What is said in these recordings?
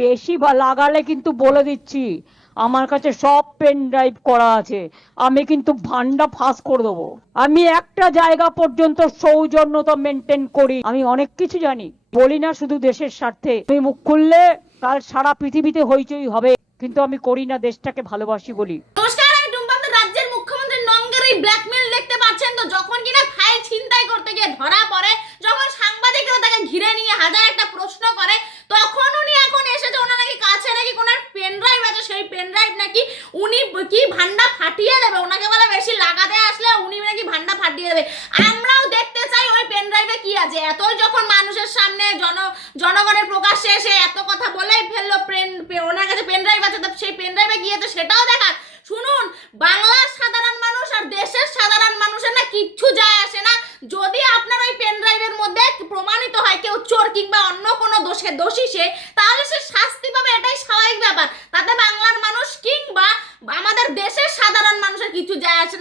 বেশি বা লাগালে কিন্তু বলে দিচ্ছি, আমার কাছে সব পেন ড্রাইভ করা আছে, আমি কিন্তু ভান্ডা ফাঁস করে দেবো। আমি একটা জায়গা পর্যন্ত সৌজন্যতা মেনটেন করি, আমি অনেক কিছু জানি। বলি না শুধু দেশের স্বার্থে, তুমি মুখ খুললে কাল সারা পৃথিবীতে হইচই হবে, কিন্তু আমি করি না, দেশটাকে ভালোবাসি বলি নমস্কার আমি টুম্পান্ত রাজ্যের মুখ্যমন্ত্রী নঙ্গের এই ব্ল্যাকমেল দেখতে পাচ্ছেন তো যখন কিনা ফাইল ছিনতাই করতে গিয়ে ধরা পড়ে যখন সাংবাদিকরা তাকে ঘিরে নিয়ে হাজার একটা প্রশ্ন করে তখন উনি এখন এসেছে ওনার নাকি কাছে নাকি কোনো পেন ড্রাইভ আছে সেই পেন ড্রাইভ নাকি উনি কি ভান্ডা ফাটিয়ে দেবে? ওনাকে বলে বেশি লাগাতে আসলে উনি নাকি ভান্ডা ফাটিয়ে দেবে। আমরাও দেখতে চাই ওই পেন ড্রাইভে কি আছে। এতই যখন মানুষের সামনে জন, জনগণের প্রকাশ্যে এসে এত কথা বলেই ফেলল পেন ওনার কাছে পেন ড্রাইভ আছে সেই পেন ড্রাইভে গিয়ে তো সেটাও দেখা শুনুন, বাংলার সাধারণ মানুষ আর দেশের সাধারণ মানুষের না কিচ্ছু যায় আসে না। যদি আপনার ওই পেন ড্রাইভের মধ্যে প্রমাণিত হয় কেউ চোর কিংবা অন্য কোনো দোষে, দোষী সে, তাহলে সে শাস্তি পাবে, এটাই স্বাভাবিক ব্যাপার। তাতে বাংলার মানুষ কিংবা আমাদের দেশের সাধারণ মানুষের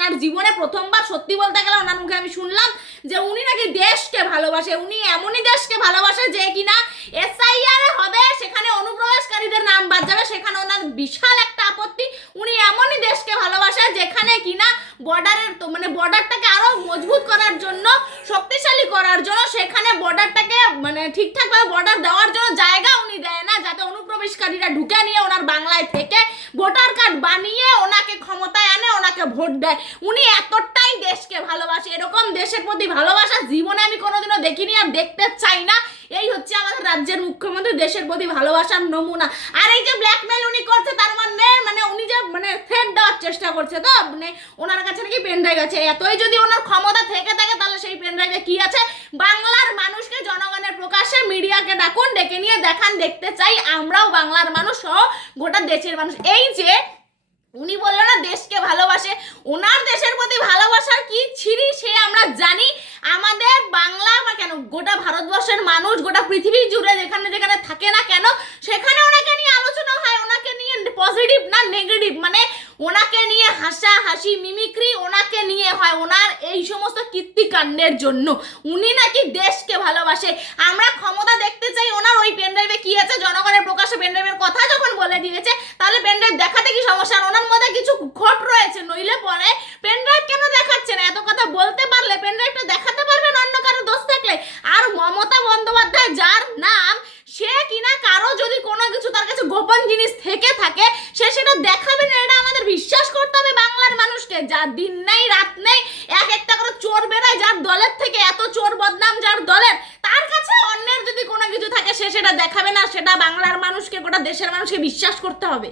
আর জীবনে প্রথমবার সত্যি বলতে গেলে ওনার মুখে আমি শুনলাম যে উনি নাকি দেশকে ভালোবাসে, উনি এমনই দেশকে ভালোবাসে যে কিনা এসআইআর হবে, সেখানে অনুপ্রবেশকারীদের নাম বাদ যাবে, সেখানে ওনার বিশাল একটা আপত্তি, উনি এমনই দেশকে ভালোবাসে যেখানে কিনা বর্ডারের তো মানে বর্ডারটাকে আরও মজবুত করার জন্য, শক্তিশালী করার জন্য, সেখানে বর্ডারটাকে মানে ঠিকঠাকভাবে বর্ডার দেওয়ার জন্য জায়গা উনি দেয় না, যাতে অনুপ্রবেশকারীরা ঢুকে নিয়ে ওনার বাংলায় থেকে ভোটার কার্ড বানিয়ে ওনাকে ওনাকে ভোট দেয়। উনি এতটাই দেশকে ভালোবাসে, এরকম দেশের প্রতি ভালোবাসা জীবনে আমি কোনোদিনও দেখিনি আর দেখতে চাই না। এই হচ্ছে আমাদের রাজ্যের মুখ্যমন্ত্রী, দেশের প্রতি ভালোবাসার নমুনা। আর এই যে ব্ল্যাকমেল উনি করছে, তার মানে মানে উনি যে মানে থ্রেট দেওয়ার চেষ্টা করছে তো মানে ওনার কাছে নাকি পেন ড্রাইভ আছে। এতই যদি ওনার ক্ষমতা থেকে থাকে, তাহলে সেই পেন ড্রাইভে কি আছে? বাংলার মানুষকে জনগণের প্রকাশে মিডিয়াকে ডাকুন, ডেকে নিয়ে দেখান, দেখতে চাই, আমরাও বাংলার মানুষ সহ গোটা দেশের মানুষ। এই যে উনি বলল না, দেশকে ভালোবাসে। ওনার দেশের প্রতি ভালোবাসার কি ছিরি, সে আমরা জানি। আমাদের বাংলা বা কেন, গোটা ভারতবর্ষের মানুষ, গোটা পৃথিবী জুড়ে যেখানে যেখানে থাকে না কেন, সেখানে ওনাকে নিয়ে আলোচনা হয়, ওনাকে নিয়ে পজিটিভ না নেগেটিভ মানে ওনাকে নিয়ে হাসা, হাসি মিমিক্রি ওনাকে নিয়ে হয়, ওনার এই সমস্ত কীর্তিকাণ্ডের জন্য। উনি নাকি দেশকে ভালোবাসে। আমরা ক্ষমতা দেখতে চাই ওনার, ওই পেনড্রাইভে কি আছে? জনগণের প্রকাশে পেনড্রাইভের কথা যখন বলে দিয়েছে তাহলে পেনড্রাইভ দেখাতে কি সমস্যা আর ওনার মধ্যে কিছু খোট রয়েছে নইলে পরে পেনড্রাইভ কেন দেখাচ্ছে না এত কথা বলতে পারলে পেনড্রাইভটা দেখাতে পারবেন অন্য কারও দোষ থাকলে আর মমতা বন্দ্যোপাধ্যায় যার নাম সে কিনা কারও যদি কোনো কিছু তার কাছে গোপন জিনিস থেকে থাকে সে সেটা দেখাবে না এটা আমাদের বিশ্বাস করতে হবে বাংলার মানুষকে যার দিন নাই, রাত নেই, এক একটা করে চোর বেরোয় যার দলের থেকে, এত চোর বদনাম যার দলের। তার কাছে অন্যের যদি কোনো কিছু থাকে, সে সেটা দেখাবে না, সেটা বাংলার মানুষকে, গোটা দেশের মানুষকে বিশ্বাস করতে হবে।